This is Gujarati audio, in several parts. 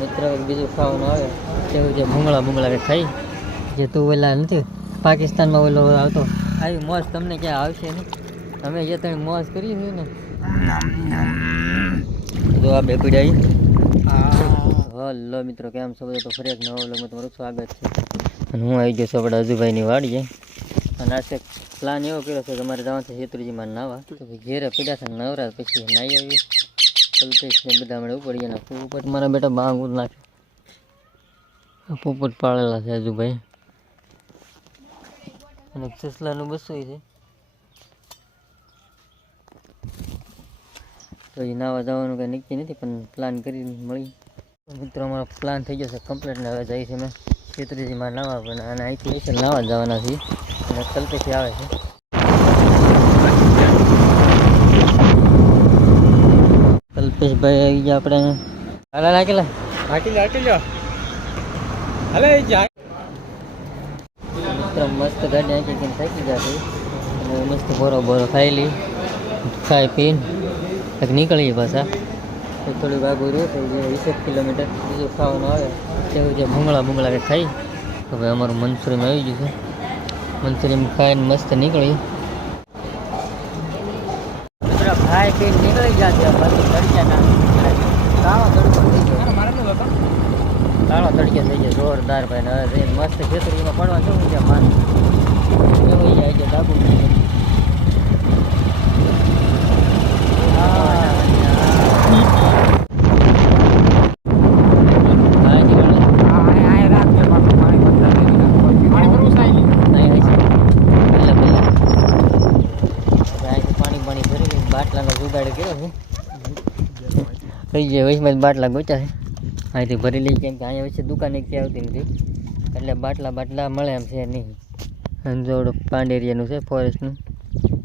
મિત્ર બીજું ખાવાનું આવે તેવું જે ભૂંગળા કે ખાઈ જે તું ઓલા નથી પાકિસ્તાનમાં ઓલો આવતો આવી મોજ તમને ક્યાં આવશે નહીં. અમે જે તમે મોજ કરી છે ને જો આ બે પીડા હલો મિત્રો કેમ છો બધા? તો ફરી એક નવા વ્લોગમાં તમારું સ્વાગત છે. અને હું આવી ગયો છું આપણે અજુભાઈની વાડીએ. અને આ પ્લાન એવો કર્યો છે કે અમારે જવાનું છે શેત્રુજીમાં નાવા. તો ઘેરે પીડા છે નવરા પછી નાહી આવી કલ્પેશને બધા મળે ઉપર ગયા. પોપટ મારા બેટા બાંગ નાખે. પોપટ પાળેલા છે અજુભાઈ અને સસલાનું બસો છે. તો એ નાવા જવાનું કંઈ નક્કી નથી પણ પ્લાન કરીને મળી. મિત્રો અમારો પ્લાન થઈ ગયો છે કમ્પ્લીટ ને હવે જાય છે મેં શેત્રુજીમાં નાવા. પણ અને અહીંથી વિશે નાવા જવાના છીએ અને કલ્પેશી આવે છે. કલ્પેશભાઈ આવી ગયા આપણે. હાલા નાખેલા મિત્રો મસ્ત ગાડી આંકી કરીને થાકી ગયા છે અને મસ્ત બોરો ખાઈ પીને નીકળીએ પાછા. થોડુંક આગું રહ્યું છે 20 કિલોમીટર બીજું ખાવાનું આવે તેવું જે ભૂંગળા કે ખાઈ. હવે અમારું મંચુરિયમ આવી ગયું છે. મંચુરિયમ ખાઈને મસ્ત નીકળી ખાઈ પીને નીકળી ગયા છે. બાકી તડક્યા કાળો તડકો થઈ ગયો જોરદાર ભાઈ. હવે મસ્ત ખેતરીમાં પડવા જવું છે માન એવું જાય છે ડાબુ. બાટલાનો જુગાડ કર્યો છે થઈ જાય વચમાં બાટલા ગોચ્યા છે. અહીંથી ભરી લઈ કેમ કે અહીંયા વચ્ચે દુકાન એક આવતી નથી એટલે બાટલા મળે એમ છે નહીં. અંજોડ પાંડેરિયાનું છે ફોરેસ્ટનું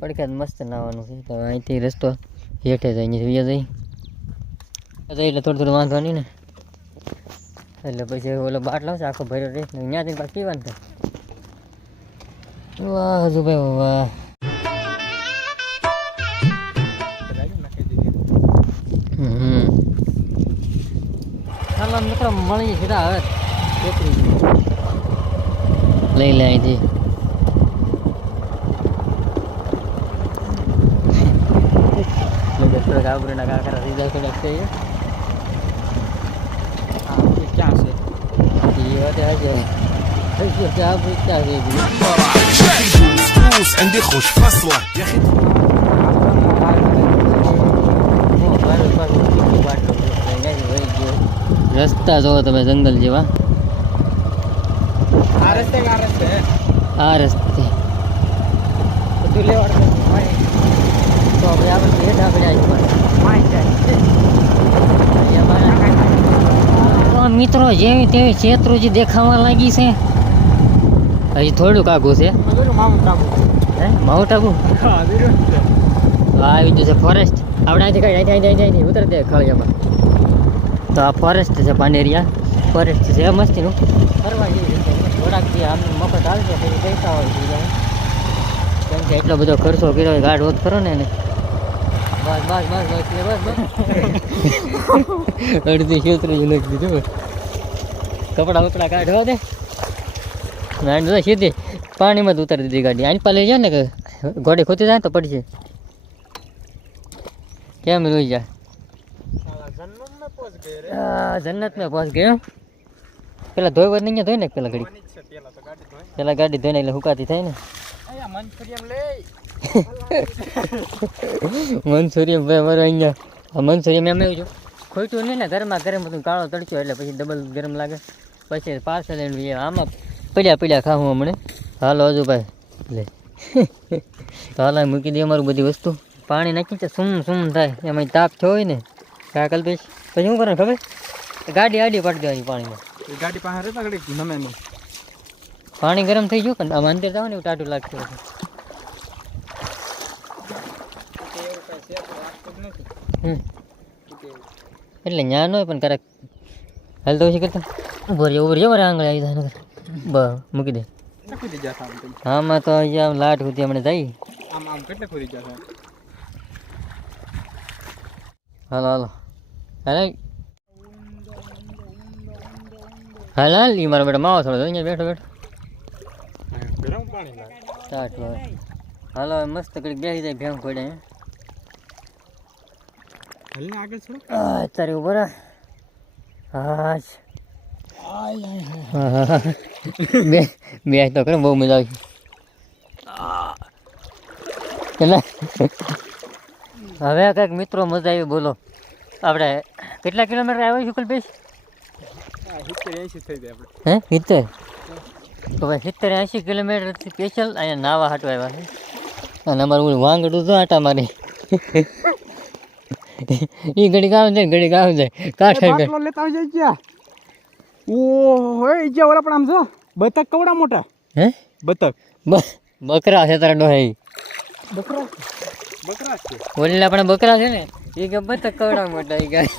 પડખ્યા મસ્ત નાવાનું છે. તો અહીંથી રસ્તો હેઠે જાય અહીંયા જઈ એટલે થોડું વાંધો નહીં ને. એટલે પછી ઓલો બાટલો છે આખો ભર્યો રહે ત્યાંથી પાછું પીવાનું થાય. વાહ હજુ ભાઈ વાહ. ચાલો મિત્રો મળી સીધા હવે લઈ લે અહીંથી. ગાબરીના કાંકરા સીધા થોડાક છે ક્યાં છે રસ્તા જોવો તમે જંગલ જેવા. આ રસ્તે બધું લેવાનું તો હવે આપણે હેઠા પડ્યા મિત્રો જેવી તેવી શેત્રુજી દેખાવા લાગી છે. હજી થોડુંક આગું છે માઉન્ટ આબુ આવી ગયું છે ફોરેસ્ટ. આપણે અહીંથી ઉતર દે ખળિયામાં. તો આ ફોરેસ્ટ છે પાંડેરિયા ફોરેસ્ટ છે મસ્તીનું ફરવા જેવી છે. થોડાકથી આમ મફત આવે છે પછી પૈસા હોય કેમ કે એટલો બધો ખર્ચો કર્યો હોય ગાઢ વખત કરો ને એને. બસ અડધી શેત્રુજી નાખી દીધું. કપડા કાઢવા દે સીધી પાણીમાં જ ઉતારી દીધી ગાડી. આની પાલે જાય ને કે ઘોડી ખોતી જાય તો પડશે કેમ રોઈ જાય. જન્નત મેં પહોંચ ગયો. પેલા ધોઈ નહીં ધોઈ ને પેલા ગાડી ધોઈને એટલે હુકાતી થાય ને. મનસુરિયમ ભાઈ અમારે અહીંયા મનસુરિયમ એમ એવું ખોટું નહીં ને ઘરમાં બધું કાળો તડક્યો એટલે પછી ડબલ ગરમ લાગે. પછી પાર્સલ આમાં પડ્યા ખાવું હમણે. હાલો હજુ ભાઈ લે તો હાલ મૂકી દઈએ અમારું બધી વસ્તુ. પાણી નાખી છે સુમ થાય એમાં તાપ થયો હોય ને કા કલ્પેશ પછી શું કરે ખબર ગાડી આડી પાડી દેવાની પાણીમાં. ગાડી પાસે નમે નહીં પાણી ગરમ થઈ ગયું પણ આમ અંદર જાવ ને એવું ટાટું લાગતું હતું. એટલે ન્યા ન હોય પણ ક્યારેક હાલ તો ઓછી કરતા ઉભો રહ્યો આંગળે આવી જાય બસ મૂકી દે. આમાં તો અહીંયા લાટ સુધી હમણાં જઈ હાલો અરે હાલ હાલ ઈ મારો બેટો માવો થોડો અહીંયા બેઠો બેઠો ગરમ પાણી લાગે સ્ટાર્ટ હોય હાલો હવે મસ્ત કરી બેસી જાય ભેમ ખોડે હાલ ને આગળ છોડો અત્યારે ઉભો રહે હા બે તો કરે બહુ મજા આવી એટલે હવે કંઈક મિત્રો મજા આવી બોલો આપણે કેટલા કિલોમીટર આવ્યો શુકલ બેસ 70-80 થઈ જાય આપણે હે 70 તો ભાઈ 70-80 કિલોમીટર સ્પેશિયલ અહીંયા નાવા હાટવા આવ્યા છે અને અમારું ઓલું વાંગડું તો આટા મારી એ ઘડી ગામ જાય ઘડી ગામ જાય કાંઠે બાટલો લેતા આવજે ક્યાં ઓહો એ જે ઓલા પણ આમ જો બતક કવડા મોટા હે બતક બકરા છે તારા ડોહા બકરા બકરા છે ઓલીલા પણ બકરા છે ને એ કે બતક કવડા મોટા એ ગાય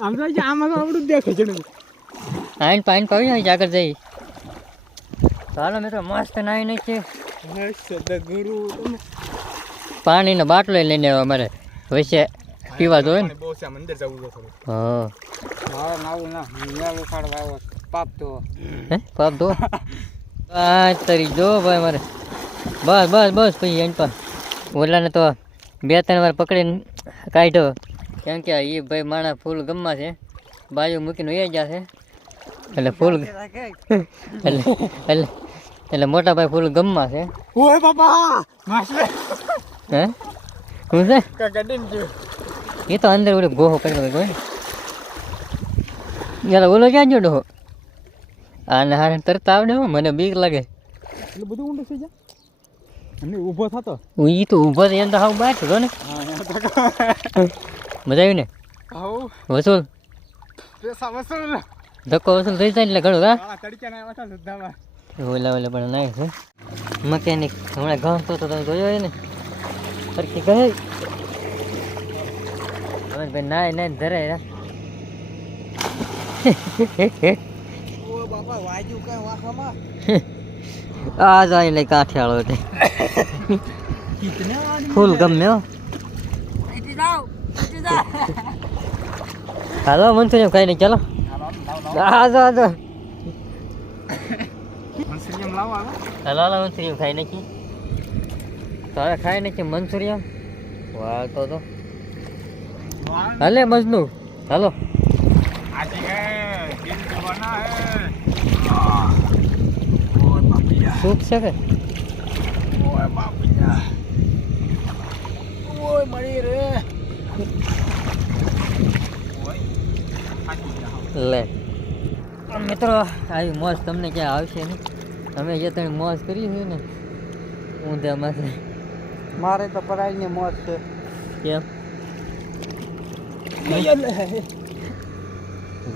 આમ જો આમાં તો આવડું જ દેખાય છે ને આઈન પાઈન પાવી જાય આગળ જઈ ચાલો મિત્રો મસ્ત નાઈ નહીં છે પાણીનો બાટલો લઈને આવ્યો અમારે વચ્ચે પીવા જોઈએ ને બહુ છે અંદર જવું છે થોડું હા મારે નાવું ના મેલ ઉખાડવા આવ્યો પાપ તો હે પાપ દો આ તરી જો ભાઈ મારે બસ બસ બસ પછી એન પર ઓલાને તો 2-3 વાર પકડીને કાઢ્યો કેમ કે એ ભાઈ માણા ફૂલ ગમમાં છે બાજુ મૂકીને એ જશે એટલે ફૂલ એટલે મોટા ભાઈ ફૂલ ગમમાં છે ઓય બાપા માસલે હે શું છે કગડીન જો એ તો અંદર ઓલો ગોહો કરી કોઈ યાર ઓલો ક્યાં જોડો આને હારે તરત આવડે હો મને બીક લાગે એટલે બધું ઊંડું થઈ જાય અને ઊભો થતો ઈ તો ઊભો થઈને તો હાવ બાર હતો ને મજા આવી ને આવ વસૂલ પૈસા વસૂલ ધક્કો વસૂલ થઈ જાય એટલે ઘણું હા તડકે ના વાટા સુધામાં ઓલા ઓલા પણ નાય છે મકેનિક હમણાં ઘઉં તો તમે જોયો હોય ને સરખી કહે હવે ભાઈ નાય નાય ધરાય ઓ બાપા વાજુ કા વાખામાં આ જાય એટલે કાઠિયાળો એટલે ફૂલ ગમે હો હાલો મંચુરિયમ ખાઈને ચાલો આ જો મંચુરિયમ લાવો આવે હાલો હાલો મંચુરિયમ ખાઈ નાખી તો હવે ખાઈ નાખી મંચુરિયમ વાહ તો હાલે મજનુ હાલો આજે હે દિલ જવાના હે ઓય બાપિયા સૂપ છે કે ઓય બાપિયા ઓય મળી રે ઓય લે મિત્રો આવી મોજ તમને ક્યાં આવશે નહીં અમે જે તને મોજ કરી છે ને ઊંધામાંથી મારે તો પરાઈની મોજ છે કેમ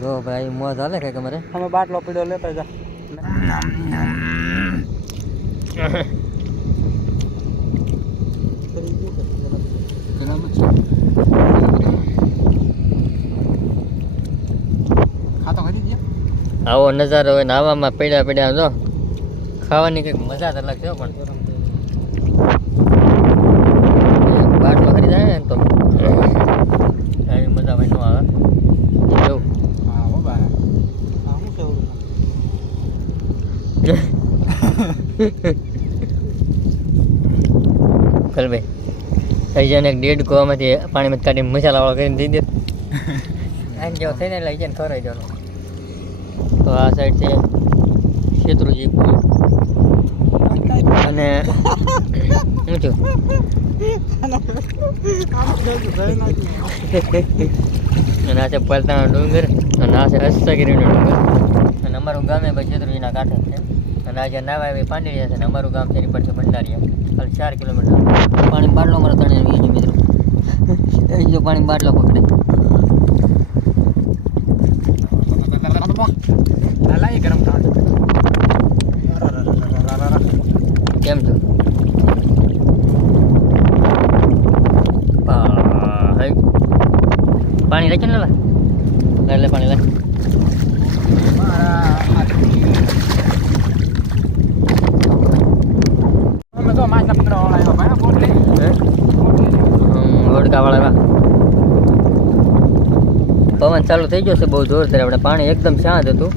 જો ભાઈ મોજ હાલે કે તમારે અમે બાટલો પીડ્યો લેતા જા ખાતો ખાધી દે આવો નજારો હોય ને આવામાં પડ્યા પડ્યા જો ખાવાની કંઈક મજા જ અલગ છે પણ બાટલો ખરી જાય ને તો આવી મજા ભાઈ ન આવે એવું હા હો બા આ હું કેવું કલભાઈ કઈ જાય ને એક ડેડ ગોવામાંથી પાણીમાં કાઢીને મસાલાવાળો કરીને દઈ દે આને જેવો થઈને એટલે જઈને ખવડાવી દેવાનો તો આ સાઈડ છે શેત્રુજી પુલ અને શું થયું અને આ છે પલતાનો ડુંગર અને આ છે હસ્તગીરીનો ડુંગર અને અમારું ગામે ભાઈ શેત્રુજીના કાંઠે છે અને આ જે નાવા એવી પાંડેરિયા છે ને અમારું ગામ છે એની પર છે ભંડારીયા ખાલી 4 કિલોમીટર પાણી બાટલો અમારો તણે બીજો મિત્રો બીજો પાણી બાટલો પકડે લાઈ ગરમ થાળ કેમ છો પાણી રાખે ને લે પાણી લે અમે તો માછના પકડવા વાળા આવ્યા ભાઈ બોટલી ઓડકાવાળા પવન ચાલુ થઈ ગયો છે બહુ જોરદાર આપણે પાણી એકદમ શાંત હતું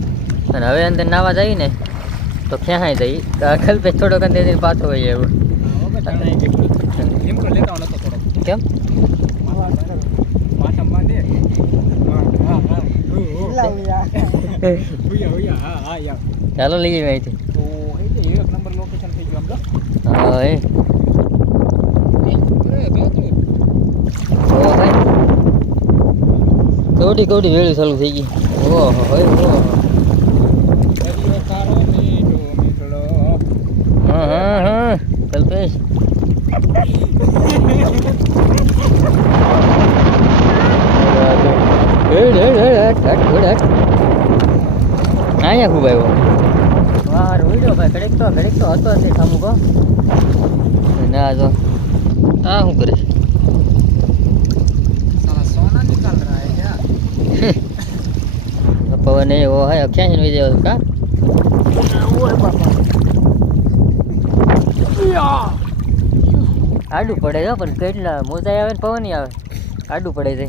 અને હવે અંદર નાવા જઈએ ને તો ક્યાં જઈ કલ્પે થોડોક અંદર જઈને પાછો હોય એવું કેમ ચાલો લઈએ અહીંથી હા એ કવડી કવડી વેળી ચાલુ થઈ ગઈ ઓહો હોય ઓહો હા હા હા કલ્પેશ અહીંયા ખૂબ આવ્યો વાહ રોઈડો ભાઈ ઘડીક તો હતો તે સામુકો ના જો આ શું કરે પવન એ ઓ હે ક્યાં જઈને વિજય કા આડું પડે છે પણ કેટલા મોજા આવે ને પવન આવે આડું પડે છે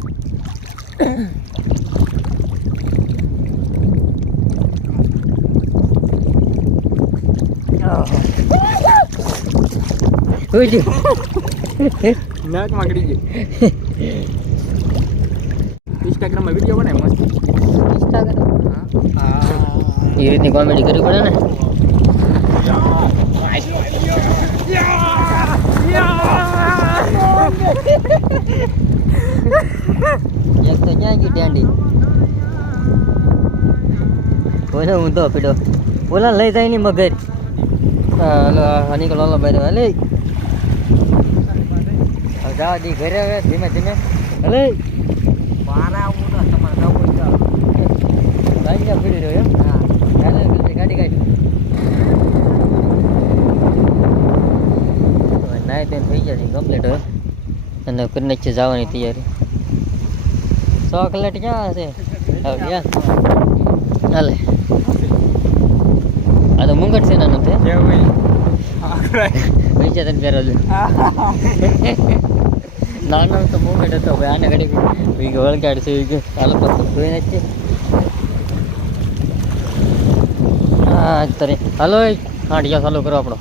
નાક માગડી ગઈ ઇન્સ્ટાગ્રામમાં વિડીયો બનાય મસ્ત એ રીતની કોમેડી કરવી પડે ને એક તો ક્યાં ગઈ ટેન્ડી બોલો હું તો પીડો બોલા લઈ જાય ની મગર હલો નીકળો હલો ભાઈ હલે જા દી ઘરે હવે ધીમે ધીમે હલે પીડી રહ્યો એમ ગાડી ગાડી નાય તેમ થઈ જશે કમ્પ્લીટ હવે અને કરી નાખીએ જવાની તૈયારી 100 કલાક ક્યાં હશે હાલે આ તો મુંગટ છે નાનો તે પૈસા તને પહેરો નાનો તો મુંગટ હતો ભાઈ આને ઘડી વળગાડ છે હાલો પછી ધોઈ નાખીએ હા તરે હાલો હાંડિયા ચાલુ કરો આપણો